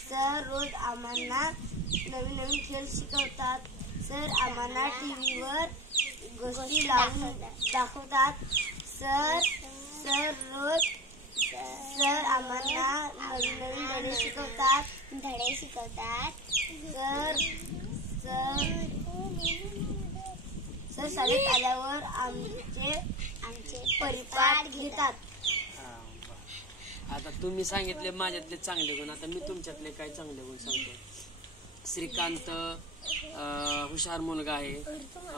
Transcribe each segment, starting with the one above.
Sir रोज आम्हाला नवीन नवीन खेळ शिकवतात. सर आम्हाला टीव्हीवर गोष्टी लावून दाखवतात. सर आम्हाला नवीन नवीन धडे शिकवतात. सर शाळेत आल्यावर आमचे परिपाठ घेतात. आता तुम्ही सांगितले माझ्यातले चांगले गुण, आता मी तुमच्यातले काय चांगले गुण सांगतो. श्रीकांत हुशार मुलगा आहे,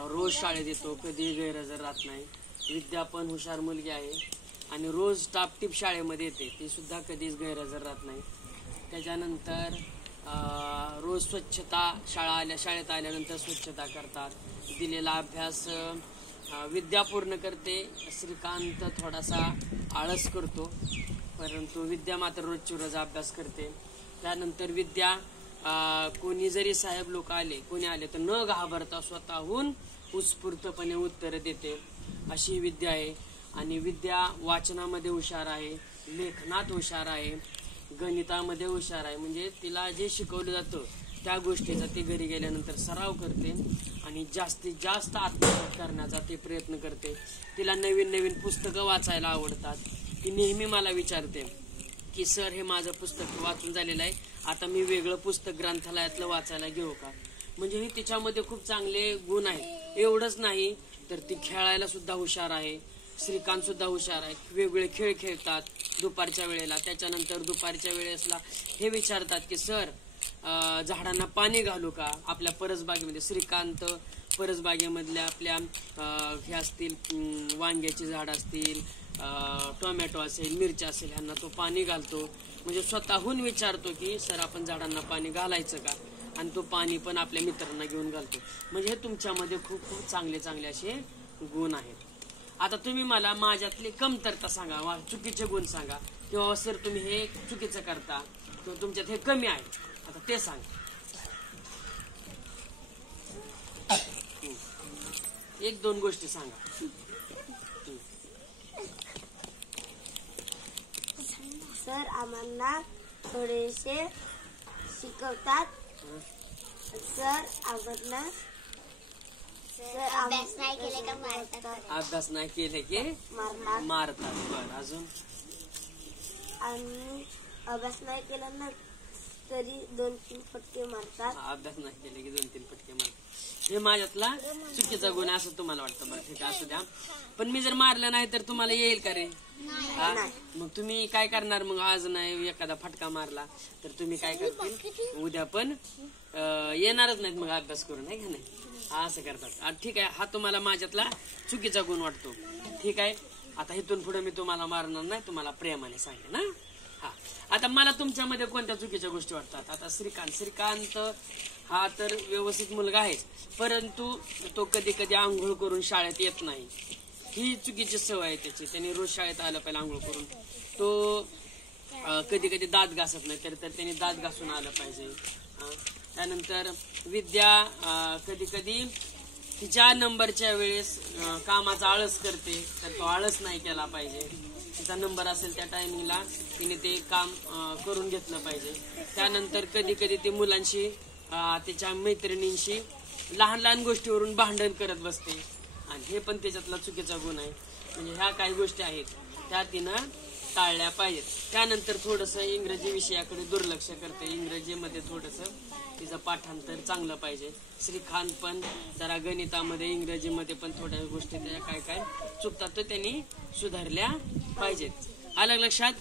रोज शाळेत येतो, कधी गैरहजर राहत नाही. विद्या पण हुशार मुलगी आहे आणि रोज टापटीप शाळेमध्ये येते, ती सुद्धा कधीच गैरहजर राहत नाही. त्याच्यानंतर रोज स्वच्छता, शाळेत आल्यानंतर स्वच्छता करतात. दिलेला अभ्यास विद्या पूर्ण करते. श्रीकांत थोडासा आळस करतो, परंतु विद्या मात्र रोजची रोज अभ्यास करते. त्यानंतर विद्या कोणी जरी साहेब लोक कोणी आले तर न घाबरता स्वतःहून उत्स्फूर्तपणे उत्तर देते, अशी विद्या आहे. आणि विद्या वाचनामध्ये हुशार आहे, लेखनात हुशार आहे, गणितामध्ये हुशार आहे. म्हणजे तिला जे शिकवलं जातं त्या गोष्टीचा ती घरी गेल्यानंतर सराव करते आणि जास्तीत जास्त आत्मसात करण्याचा ती प्रयत्न करते. तिला नवीन नवीन पुस्तकं वाचायला आवडतात. ती नेहमी मला विचारते की सर हे माझं पुस्तक वाचून झालेलं आहे, आता मी वेगळं पुस्तक ग्रंथालयातलं वाचायला घेऊ का. म्हणजे हे तिच्यामध्ये खूप चांगले गुण आहेत. एवढंच नाही तर ती खेळायला सुद्धा हुशार आहे. श्रीकांत सुद्धा हुशार आहे, वेगवेगळे खेळ खेळतात दुपारच्या वेळेला. त्याच्यानंतर दुपारच्या वेळेसला हे विचारतात की सर झाडांना पाणी घालू का आपल्या परसबागेमध्ये. श्रीकांत परसबागेमधल्या आपल्या हे असतील वांग्याची झाड असतील, टोमॅटो असेल, मिरच्या असेल, ह्यांना तो पाणी घालतो. म्हणजे स्वतःहून विचारतो की सर आपण झाडांना पाणी घालायचं का, आणि तो पाणी पण आपल्या मित्रांना घेऊन घालतो. म्हणजे हे तुमच्यामध्ये खूप खूप चांगले चांगले असे गुण आहेत. आता तुम्ही मला माझ्यातले कमतरता सांगा, चुकीचे गुण सांगा, किंवा सर तुम्ही हे चुकीचं करता किंवा तुमच्यात हे कमी आहे, आता ते सांगा. एक दोन गोष्टी सांगा. सर आम्हाला थोडेसे शिकवतात. सर आम्हाला अभ्यास नाही केले का मारतात. अभ्यास नाही केले की मारतात. बरं, अजून? आणि अभ्यास नाही केला ना तरी 2-3 फटके मारतात. अभ्यास नाही केले की 2-3 फटके मारतात. हे माझ्यातला चुकीचा गुण आहे असं तुम्हाला वाटतं. बरं ठीक आहे, असू द्या. पण मी जर मारलं नाही तर तुम्हाला येईल का रे? मग तुम्ही काय करणार? मग आज नाही एखादा फटका मारला तर तुम्ही काय करतील? उद्या पण येणारच नाहीत मग अभ्यास करून, आहे का नाही? असं करतात. ठीक आहे, हा तुम्हाला माझ्यातला चुकीचा गुण वाटतो. ठीक आहे, आता इथून पुढे मी तुम्हाला मारणार नाही, तुम्हाला प्रेमाने सांगेन ना. हा, आता मला तुमच्यामध्ये कोणत्या चुकीच्या गोष्टी वाटतात? आता श्रीकांत हा तर व्यवस्थित मुलगा आहेच, परंतु तो कधी कधी आंघोळ करून शाळेत येत नाही. ही चुकीची सवय आहे त्याची. त्याने रोज शाळेत आलं पाहिजे आंघोळ करून. तो कधी कधी दात घासत नाही, तर त्याने दात घासून आलं पाहिजे. त्यानंतर विद्या कधी कधी तिच्या नंबरच्या वेळेस कामाचा आळस करते, तर तो आळस नाही केला पाहिजे. तिचा नंबर असेल त्या टायमिंगला तिने ते काम करून घेतलं पाहिजे. त्यानंतर कधी कधी ती मुलांशी तिच्या मैत्रिणींशी लहान लहान गोष्टीवरून भांडण करत बसते, आणि हे पण त्याच्यातला चुकीचा गुण आहे. म्हणजे ह्या काही गोष्टी आहेत त्या तिनं टाळल्या पाहिजेत. त्यानंतर थोडंसं इंग्रजी विषयाकडे दुर्लक्ष करते. इंग्रजीमध्ये थोडंसं तिचं पाठांतर चांगलं पाहिजे. श्रीकांत पण जरा गणितामध्ये इंग्रजीमध्ये पण थोड्या गोष्टी त्या काय काय चुकतात तर त्यांनी सुधारल्या पाहिजेत. आलं लक्षात?